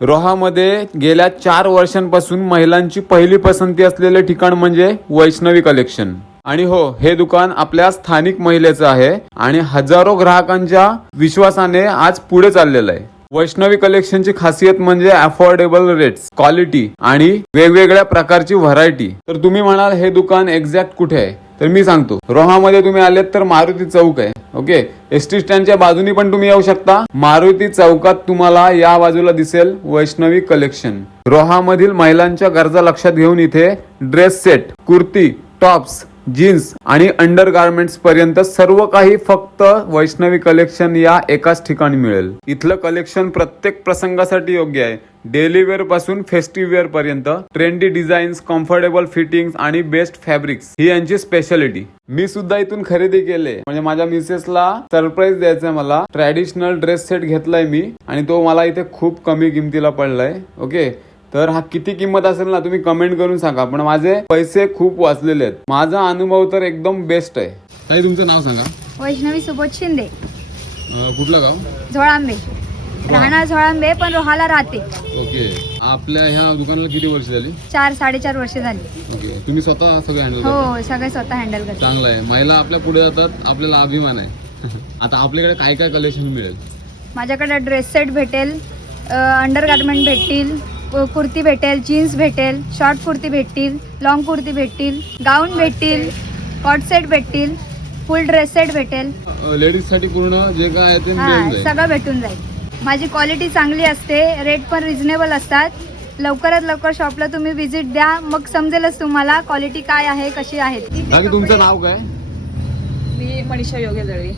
रोहामध्ये गेल्या 4 वर्षांपासून महिलांची पहिली पसंती असलेले ठिकाण म्हणजे वैष्णवी कलेक्शन. आणि हो, हे दुकान आपल्या स्थानिक महिलेचं आहे आणि हजारो ग्राहकांच्या विश्वासाने आज पुढे चाललेलं आहे. वैष्णवी कलेक्शनची खासियत म्हणजे अफोर्डेबल रेट्स, क्वालिटी आणि वेगवेगळ्या प्रकारची व्हरायटी. तर तुम्ही म्हणाल हे दुकान एक्झॅक्ट कुठे आहे, तर मी सांगतो. रोहामध्ये तुम्ही आलेत तर मारुती चौक आहे. ओके, एसटी स्टँडच्या बाजूनी पण तुम्ही येऊ शकता. मारुती चौकात तुम्हाला या बाजूला दिसेल वैष्णवी कलेक्शन. रोहामधील महिलांच्या गरजा लक्षात घेऊन इथे dress set, kurti, tops, jeans आणि अंडर गार्मेंट्स पर्यंत सर्व काही फक्त वैष्णवी कलेक्शन या एकाच ठिकाणी मिळेल. इथलं कलेक्शन प्रत्येक प्रसंगासाठी योग्य आहे. डेली वेअर पासून फेस्टिव्ह वेअर पर्यंत ट्रेंडी डिझाईन्स, कम्फर्टेबल फिटिंग्स आणि बेस्ट फॅब्रिक्स ही यांची स्पेशालिटी. मी सुद्धा इथून खरेदी केले, म्हणजे माझ्या मिसेसला सरप्राईज द्यायचंय मला. ट्रॅडिशनल ड्रेस सेट घेतलाय मी आणि तो मला इथे खूप कमी किमतीला पडलाय. ओके, तर हा किती किंमत असेल ना तुम्ही कमेंट करून सांगा, पण माझे पैसे खूप वाचलेले आहेत. माझा अनुभव तर एकदम बेस्ट आहे. ताई, तुमचं नाव सांगा. वैष्णवी सुबोध शिंदे. कुठलं गाव? झोळांबे. राहणार झोळांबे, पण रोहाला राहते. ओके, आपल्या ह्या दुकानाला किती वर्ष झाली? 4-4.5 वर्ष झाली. ओके, तुम्ही स्वतः सगळं हँडल करता? हो, सगळे स्वतः हँडल करते. चांगलं आहे. महिला आपल्या पुढे जातात, आपल्याला अभिमान आहे. आता आपल्याकडे काय काय कलेक्शन मिळेल? माझ्याकडे ड्रेस सेट भेटेल, अंडर गार्मेंट भेटतील, कुर्ती भेटेल, जीन्स भेटेल, शॉर्ट कुर्ती भेटतील, लॉंग कुर्ती भेटतील, गाऊन भेटतील, कॉट सेट भेटतील, फुल ड्रेस सेट भेटेल. लेडीज साठी पूर्ण जे काय आहे ते हा, मिळून जाईल. सगळं भेटून जाईल. माझी क्वालिटी चांगली असते, रेट पण रिझनेबल असतात. लवकरात लवकर शॉपला तुम्ही व्हिजिट द्या, मग समजेलच तुम्हाला क्वालिटी काय आहे, कशी आहे. बाकी तुमचं नाव काय? मी मनीषा योगे दळवी,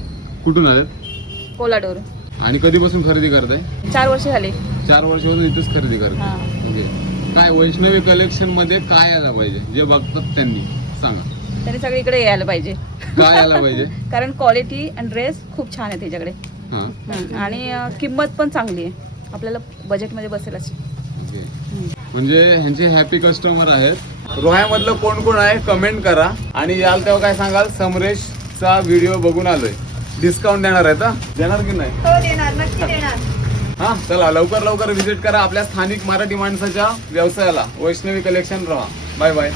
कुठून आले कोलाडोर. आणि कधीपासून खरेदी करताय? 4 वर्ष झाले. 4 वर्षापासून इथेच खरेदी करताय. हा. ओके, काय वैष्णवी कलेक्शन मध्ये काय आलं पाहिजे, जे बघतात त्यांनी सांगा. त्यांनी सगळीकडे यायला पाहिजे. काय आलं पाहिजे? कारण क्वालिटी आणि ड्रेस खूप छान आहे त्याच्याकडे. हा, आणि किंमत पण चांगली आहे, आपल्याला बजेटमध्ये बसेल अशी. ओके, म्हणजे ह्यांचे हॅपी कस्टमर आहेत. रोह्यामधलं कोण कोण आहे कमेंट करा. आणि याल तेव्हा काय सांगाल? समरेशचा व्हिडिओ बघून आलोय, डिस्काउंट देणार आहेत? देणार की नाही? हो, देणार, नक्की देणार. हा, चला लवकर लवकर व्हिजिट करा आपल्या स्थानिक मराठी माणसाच्या व्यवसायाला. Vaishnavi collection. Roha. Bye bye.